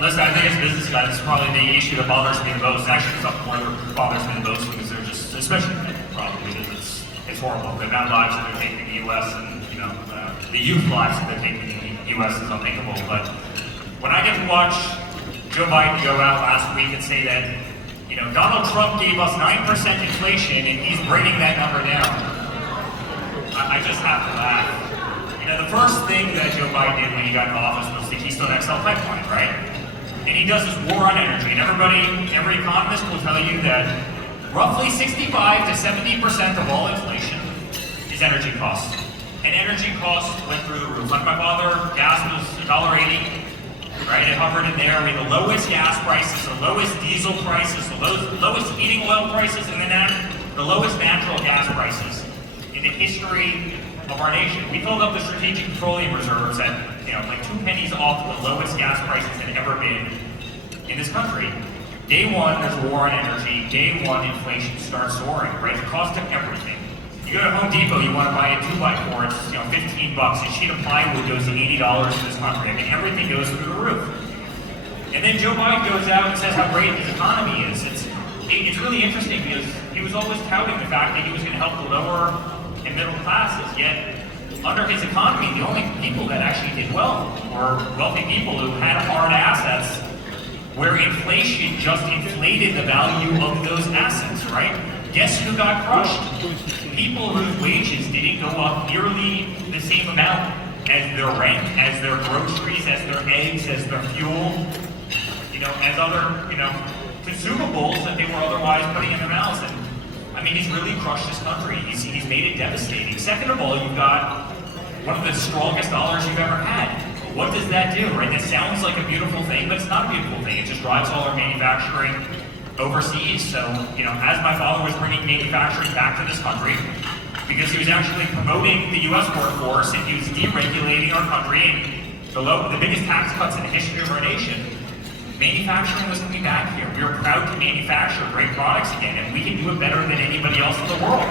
Listen, I think as business guys, it's probably the issue that bothers me the most. Actually, it's not the one that bothers me the most because they're just, especially men, probably, because it's horrible. The amount of lives that they're taking in the U.S. and, the youth lives that they're taking in the U.S. is unthinkable. But when I get to watch Joe Biden go out last week and say that, Donald Trump gave us 9% inflation and he's bringing that number down, I just have to laugh. The first thing that Joe Biden did when he got in office was the Keystone XL pipeline, right? And he does this war on energy. And every economist will tell you that roughly 65 to 70% of all inflation is energy costs. And energy costs went through the roof. Like my father, gas was $1.80, right? It hovered in there. We had the lowest gas prices, the lowest diesel prices, the lowest heating oil prices, and then the lowest natural gas prices in the history of our nation. We filled up the strategic petroleum reserves at, like 2 pennies off the lowest gas prices had ever been in this country. Day one, there's a war on energy. Day one, inflation starts soaring, right? The cost of everything. You go to Home Depot, you want to buy a 2x4, it's $15. A sheet of plywood goes to $80 in this country. I mean, everything goes through the roof. And then Joe Biden goes out and says how great his economy is. It's really interesting because he was always touting the fact that he was going to help the lower and middle classes, yet under his economy, the only people that actually did well were wealthy people who had hard assets where inflation just inflated the value of those assets, right? Guess who got crushed? People whose wages didn't go up nearly the same amount as their rent, as their groceries, as their eggs, as their fuel, as other, consumables that they were otherwise putting in their mouths. And he's really crushed this country. He's made it devastating. Second of all, you've got one of the strongest dollars you've ever had. What does that do, right? That sounds like a beautiful thing, but it's not a beautiful thing. It just drives all our manufacturing overseas. So, as my father was bringing manufacturing back to this country, because he was actually promoting the U.S. workforce and he was deregulating our country and the biggest tax cuts in the history of our nation, manufacturing was coming back here. We were proud to manufacture great products again, and we can do it better than anybody else in the world.